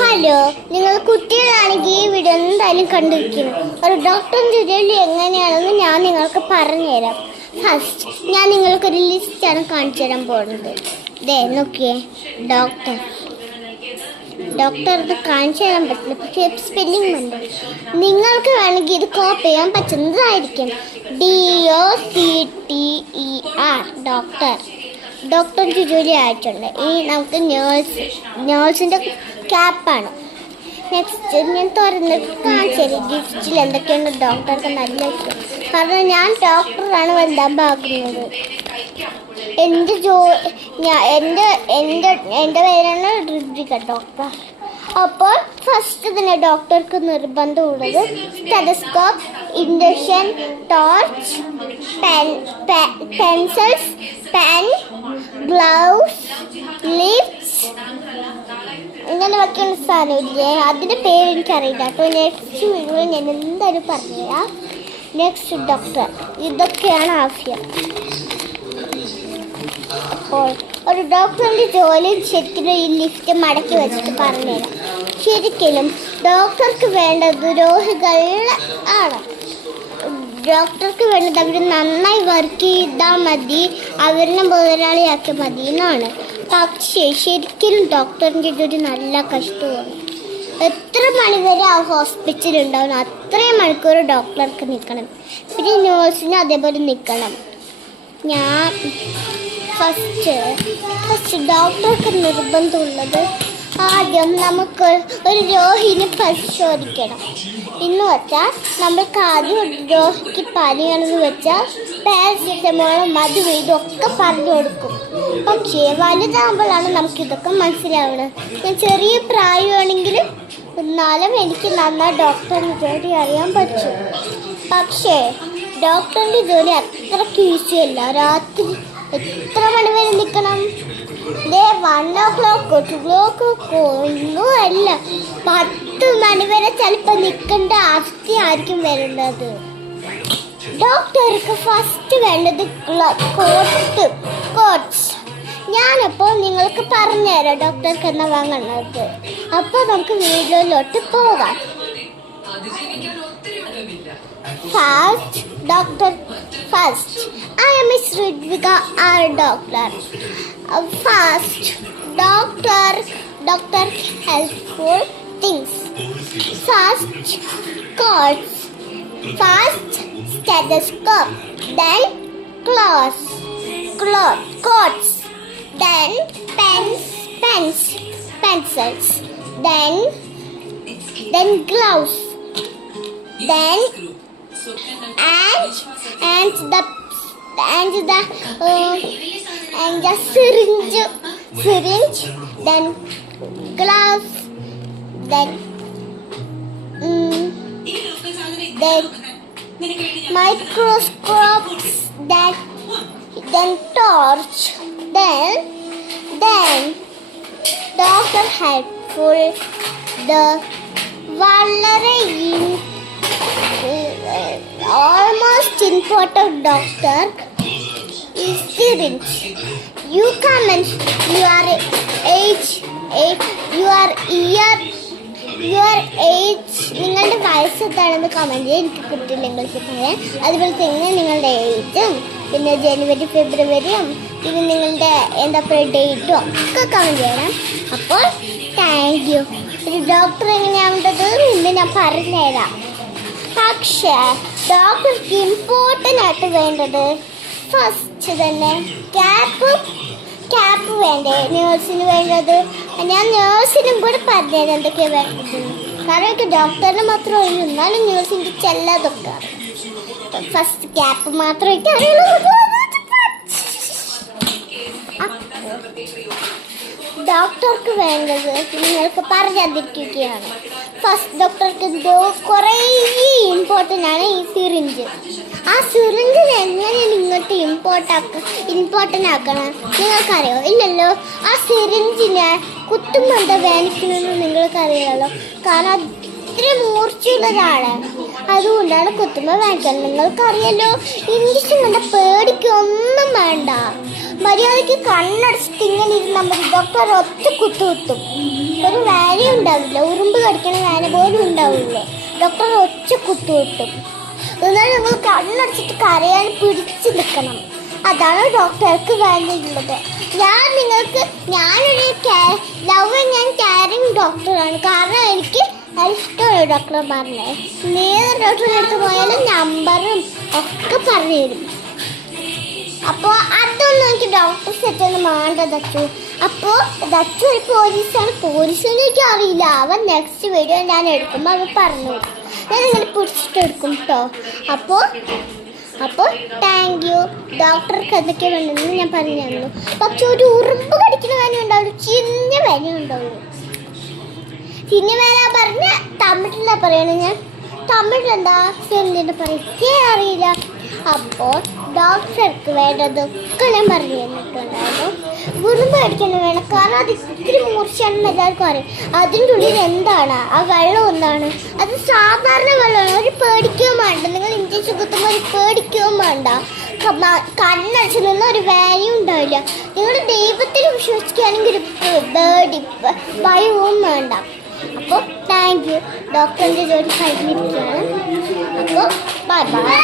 Hello, നിങ്ങൾ കുട്ടികളാണെങ്കിൽ ഈ വീഡിയോ എന്തായാലും കണ്ടിരിക്കണം. ഒരു ഡോക്ടറിൻ്റെ ജോലി എങ്ങനെയാണെന്ന് ഞാൻ നിങ്ങൾക്ക് പറഞ്ഞുതരാം. ഫസ്റ്റ് ഞാൻ നിങ്ങൾക്കൊരു ലിസ്റ്റാണ് കാണിച്ചു തരാൻ പോകുന്നത്. ദേ നോക്കിയേ, ഡോക്ടർ ഇത് കാണിച്ചു തരാൻ പറ്റില്ല, പക്ഷേ സ്പെല്ലിംഗ് ഉണ്ട്. നിങ്ങൾക്ക് വേണമെങ്കിൽ ഇത് കോപ്പി ചെയ്യാൻ പറ്റുന്നതായിരിക്കും. DOCTER ഡോക്ടറിൻ്റെ ജോലി ആയിട്ടുണ്ട്. ഇനി നമുക്ക് നേഴ്സിൻ്റെ ക്യാപ്പാണ്. നെക്സ്റ്റ് ഞാൻ തുറന്നിട്ട് കാണിച്ചു ഗിഫ്റ്റിൽ എന്തൊക്കെയുണ്ട് ഡോക്ടർക്ക് നല്ല ഇഷ്ടം. കാരണം ഞാൻ ഡോക്ടറാണ് വലുതാൻ പാകുന്നത്. എൻ്റെ പേരാണ് ഋത്വിക ഡോക്ടർ. അപ്പോൾ ഫസ്റ്റ് തന്നെ ഡോക്ടർക്ക് നിർബന്ധമുള്ളത് stethoscope, induction, torch, pencils, pen, gloves, lips, ഇങ്ങനെ വെക്കുന്ന സാധനമില്ലേ, അതിൻ്റെ പേര് എനിക്കറിയില്ല കേട്ടോ. നെക്സ്റ്റ് വീഡിയോയിൽ ഞാൻ എന്തായാലും പറഞ്ഞുതരാം. നെക്സ്റ്റ് ഡോക്ടർ, ഇതൊക്കെയാണ് ആവശ്യം. അപ്പോൾ ഒരു ഡോക്ടറിൻ്റെ ജോലി ശരിക്കും ഈ ലിഫ്റ്റ് മടക്കി വെച്ചിട്ട് പറഞ്ഞുതരാം. ശരിക്കും ഡോക്ടർക്ക് വേണ്ടത് രോഗികൾ ആണ്. ഡോക്ടർക്ക് വേണ്ടത് അവർ നന്നായി വർക്ക് ചെയ്താൽ മതി, അവരിനെ മുതലാളിയാക്കിയാൽ മതി എന്നാണ്. പക്ഷേ ശരിക്കും ഡോക്ടറിൻ്റെ ജോലി നല്ല കഷ്ടമാണ്. എത്ര മണിവരെ ആ ഹോസ്പിറ്റലിൽ ഉണ്ടാവണം, അത്രയും മണിക്കൂർ ഡോക്ടർക്ക് നിൽക്കണം. പിന്നെ നേഴ്സിനും അതേപോലെ നിൽക്കണം. ഞാൻ ഫസ്റ്റ് ഡോക്ടർക്ക് നിർബന്ധമുള്ളത് ആദ്യം നമുക്ക് ഒരു രോഗിനെ പരിശോധിക്കണം. എന്ന് വെച്ചാൽ നമ്മൾക്ക് ആദ്യം ഒരു രോഗിക്ക് പനിയാണെന്ന് വെച്ചാൽ പാരസിറ്റമോളും മധു ഇതൊക്കെ പറഞ്ഞു കൊടുക്കും. പക്ഷേ വലുതാകുമ്പോഴാണ് നമുക്കിതൊക്കെ മനസ്സിലാവുന്നത്. ഞാൻ ചെറിയ പ്രായമാണെങ്കിലും എന്നാലും എനിക്ക് നന്നായി ഡോക്ടറിൻ്റെ ജോലി അറിയാൻ പറ്റും. പക്ഷേ ഡോക്ടറിൻ്റെ ജോലി അത്രയ്ക്ക് ഈസിയല്ല. രാത്രി എത്ര മണിവരെ നിൽക്കണം? 1 o'clock 2 o'clock ഒന്നും അല്ല, 10 മണിവരെ ചിലപ്പോൾ നിൽക്കേണ്ട അവസ്ഥയായിരിക്കും വരുന്നത്. ഡോക്ടർക്ക് ഫസ്റ്റ് വേണ്ടത് കോട്ട്സ്. ഞാനപ്പോൾ നിങ്ങൾക്ക് പറഞ്ഞുതരാം ഡോക്ടർക്ക് എന്നാ വാങ്ങുന്നത്. അപ്പോൾ നമുക്ക് വീഡിയോയിലോട്ട് പോകാം. First, I am Miss Ridvika, our doctor. First, doctor helpful things. First, coats. First, stethoscope. Then, coats. Then, pencils. Then gloves. Then and the syringe, then gloves, then microscopes, then torch, then doctor helpful the വളരെ almost important doctor is syringe. You comment your age, നിങ്ങളുടെ വയസ്സ് എന്താണെന്ന് comment ചെയ്യാൻ എനിക്ക് കിട്ടില്ലെങ്കിൽ പറയാൻ. അതുപോലെ തന്നെ നിങ്ങളുടെ ഏജും പിന്നെ ജനുവരി ഫെബ്രുവരിയും പിന്നെ നിങ്ങളുടെ എന്താ പറയുക ഡേറ്റും ഒക്കെ കമൻറ്റ് ചെയ്യണം. അപ്പോൾ താങ്ക് യു. ഒരു ഡോക്ടർ എങ്ങനെയാവേണ്ടത് എന്ന് ഞാൻ പറഞ്ഞുതരാം. പക്ഷേ ഡോക്ടർക്ക് ഇമ്പോർട്ടൻ്റ് ആയിട്ട് വേണ്ടത് ഫസ്റ്റ് തന്നെ ക്യാപ്പ് വേണ്ടേ. നേഴ്സിന് വേണ്ടത് ഞാൻ നേഴ്സിനും കൂടെ പറഞ്ഞുതരാം എന്തൊക്കെയാണ് വേണ്ടത്. കാരണം എനിക്ക് ഡോക്ടറിന് മാത്രമേ ഉള്ളൂ, എന്നാലും നേഴ്സിൻ്റെ ചെല്ലതൊക്കെ. ഫസ്റ്റ് ക്യാപ്പ് മാത്രമേ അറിയുള്ളൂ. ഡോക്ടർക്ക് വേണ്ടത് നിങ്ങൾക്ക് പറഞ്ഞിരിക്കുകയാണ്. ഫസ്റ്റ് ഡോക്ടർക്ക് കുറേ ഇമ്പോർട്ടൻ്റ് ആണ് ഈ സിറിഞ്ച്. ആ സിറിഞ്ചിന് എങ്ങനെയാണ് ഇങ്ങോട്ട് ഇമ്പോർട്ടൻ്റ് ആക്കണം നിങ്ങൾക്കറിയോ? ഇല്ലല്ലോ. ആ സിറിഞ്ചിനെ കുത്തുമ്പോൾ എന്താ വേനിക്കണമെന്ന് നിങ്ങൾക്കറിയാമല്ലോ. കാരണം ഇത്ര മൂർച്ചയുള്ളതാണ്, അതുകൊണ്ടാണ് കുത്തുമ്പോൾ വേനിക്കണം. നിങ്ങൾക്കറിയാലോ. ഇംഗ്ലീഷ് കണ്ട പേടിക്കൊന്നും വേണ്ട. മര്യാദയ്ക്ക് കണ്ണടച്ചിട്ട് ഇങ്ങനെ ഇരുന്നാൽ മതി. ഡോക്ടർ ഒറ്റ കുത്തും. ഒരു വാല്യൂ ഉണ്ടാവില്ല, ഉറുമ്പ് കടിക്കുന്ന വാല പോലും ഉണ്ടാവില്ലേ. ഡോക്ടർ ഒച്ച കുത്തു കിട്ടും. എന്നാൽ നിങ്ങൾ കണ്ണടച്ചിട്ട് കരയാൻ പിടിച്ചു നിൽക്കണം. അതാണ് ഡോക്ടർക്ക് വേണ്ടിയുള്ളത്. ഞാനൊരു ഞാൻ കെയറിങ് ഡോക്ടറാണ്. കാരണം എനിക്ക് ഇഷ്ടമുള്ള ഡോക്ടറെ പറഞ്ഞേ. ഏത് ഡോക്ടറിൻ്റെ അടുത്ത് പോയാലും നമ്പറും ഒക്കെ പറഞ്ഞു തരും. അപ്പോൾ അതൊന്നും എനിക്ക് ഡോക്ടർ സെറ്റൊന്നും വേണ്ട ദച്ചു. അപ്പോൾ ദച്ചു ഒരു പോലീസാണ്. പോലീസിനെ എനിക്ക് അറിയില്ല. അവൻ നെക്സ്റ്റ് വീഡിയോ ഞാൻ എടുക്കുമ്പോൾ അവൻ പറഞ്ഞു ഞാൻ ഇങ്ങനെ പിടിച്ചിട്ടെടുക്കും കേട്ടോ. അപ്പോൾ താങ്ക് യു. ഡോക്ടർക്ക് എന്തൊക്കെ വേണ്ടതെന്ന് ഞാൻ പറഞ്ഞു തന്നു. പക്ഷെ ഒരു ഉറുമ്പ് കടിക്കുന്ന വേന ഉണ്ടാവുള്ളൂ, ചിന്ന വേന ഉണ്ടാവുള്ളൂ. ചിന്ന വേന പറഞ്ഞ തമിഴിലാണ് പറയണത്. ഞാൻ തമിഴിലെന്താ എന്തിനാ പറയുക അറിയില്ല. അപ്പോൾ ഡോക്ടർക്ക് വേണ്ടതൊക്കെ ഞാൻ പറഞ്ഞു തന്നിട്ടുണ്ടായിരുന്നു. ഉറുമ്പ് കടിക്കുന്ന വേണം, കാരണം അത് ഇത്തിരി മൂർച്ചയാണെന്ന് എല്ലാവർക്കും അറിയാം. അതിൻ്റെ ഉള്ളിൽ എന്താണ് ആ വെള്ളം എന്താണ്? അത് സാധാരണ വെള്ളമാണ്. ഒരു പേടിക്കുകയും വേണ്ട. നിങ്ങൾ ഇഞ്ചക്ഷൻ കുത്തുമ്പോൾ ഒരു പേടിക്കുകയും വേണ്ട. കണ്ണടച്ച് നിന്ന് ഒരു വാല്യൂ ഉണ്ടാവില്ല. നിങ്ങൾ ദൈവത്തിൽ വിശ്വസിക്കുകയാണെങ്കിൽ ഒരു ഭയവും വേണ്ട. അപ്പോൾ താങ്ക് യു. ഡോക്ടറിൻ്റെ ജോലി കഴിഞ്ഞിരിക്കുകയാണ്. അപ്പോൾ ബൈ ബൈ.